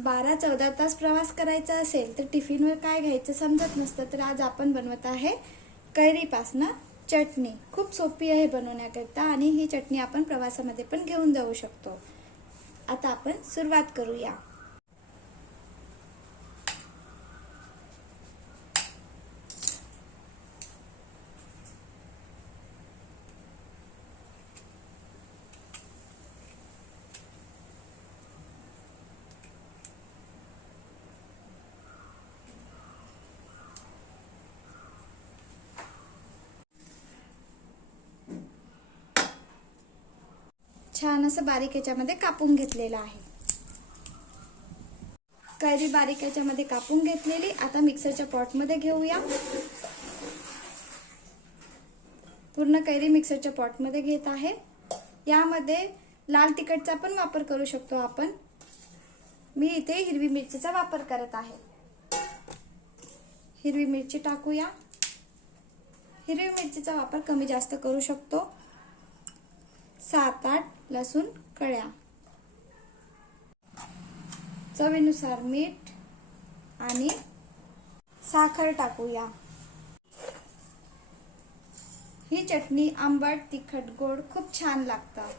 12-14 तास प्रवास करायचा असेल तर टिफिनवर काय घ्यायचं समजत नसतं, तर आज आपण बनवत आहे कैरीपासनं चटणी। खूप सोपी आहे बनवण्याकरता आणि ही चटणी आपण प्रवासामध्ये पण घेऊन जाऊ शकतो। आता आपण सुरुवात करूया। छान असं बारीक याच्यामध्ये कापून घेतलेलं आहे। कैरी बारीक याच्यामध्ये कापून घेतलेली। आता मिक्सरच्या पॉटमध्ये घेऊया। पूर्ण कैरी मिक्सरच्या पॉटमध्ये घेत आहे। यामध्ये लाल तिखटचा पण वापर करू शकतो आपण। मी इथे हिरवी मिरचीचा वापर करत आहे। हिरवी मिरची टाकूया। हिरवी मिरचीचा वापर कमी जास्त करू शकतो। 7-8 लसूण कळ्या, चवीनुसार मीठ आणि साखर टाकूया। ही चटणी आंबट, तिखट, गोड खूप छान लागतं।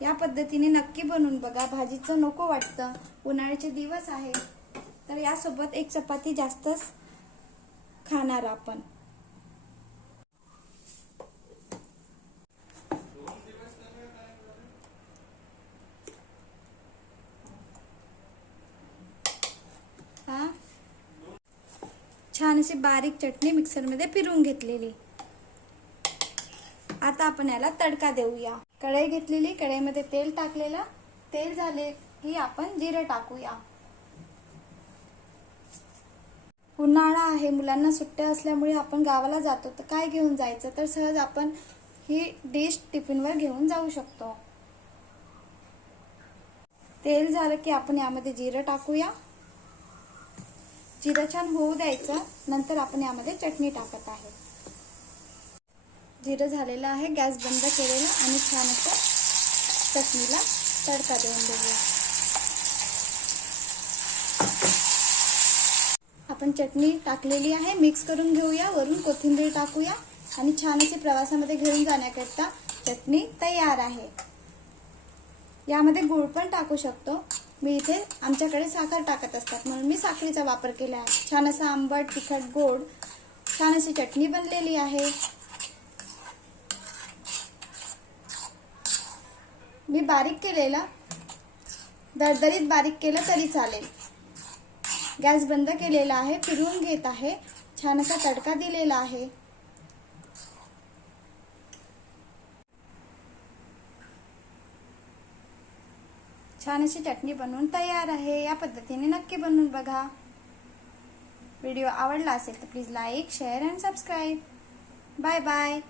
या पद्धतीने नक्की बनवून बघा। भाजीचं नको वाटतं, उन्हाळ्याचे दिवस आहे तर यासोबत एक चपाती जास्तच खाणार आपण। छान अशी बारीक चटणी मिक्सरमध्ये फिरवून घेतलेली। आता आपण याला तडका देऊया। कढई घेतलेली, कढईमध्ये तेल टाकलेलं। तेल झाले की आपण जिरे टाकूया। उन्हाळा आहे, मुलांना सुट्ट्या असल्यामुळे आपण गावाला जातो तर काय घेऊन जायचं, तर सहज आपण ही डिश टिफिनवर घेऊन जाऊ शकतो। तेल झालं की आपण यामध्ये जिरं टाकूया। जिरं छान होऊ द्यायचं, नंतर आपण यामध्ये चटणी टाकत आहे। जिरं झालेलं आहे, गॅस बंद केलेला आणि छान असं चटणीला तडका देऊन देऊया। आपण चटणी टाकलेली आहे, मिक्स करून घेऊया। वरून कोथिंबीर टाकूया आणि छान अशी प्रवासामध्ये घेऊन जाण्याकरता चटणी तयार आहे। यामध्ये गूळ पण टाकू शकतो। मी इथे आमच्याकडे साखर टाकत असतात म्हणून मी साखरेचा वापर केला आहे। छान असं आंबट, तिखट, गोड छान अशी चटणी बनलेली आहे। मी बारीक केलेला, दरदरीत बारीक केलं तरी चालेल। गॅस बंद केलेला आहे, फिरवून घेत आहे। छान असा तडका दिलेला आहे। छान अशी चटणी बनवून तयार आहे। या पद्धतीने नक्की बनवून बघा। व्हिडिओ आवडला असेल तर प्लीज लाईक, शेअर आणि सबस्क्राईब। Bye bye.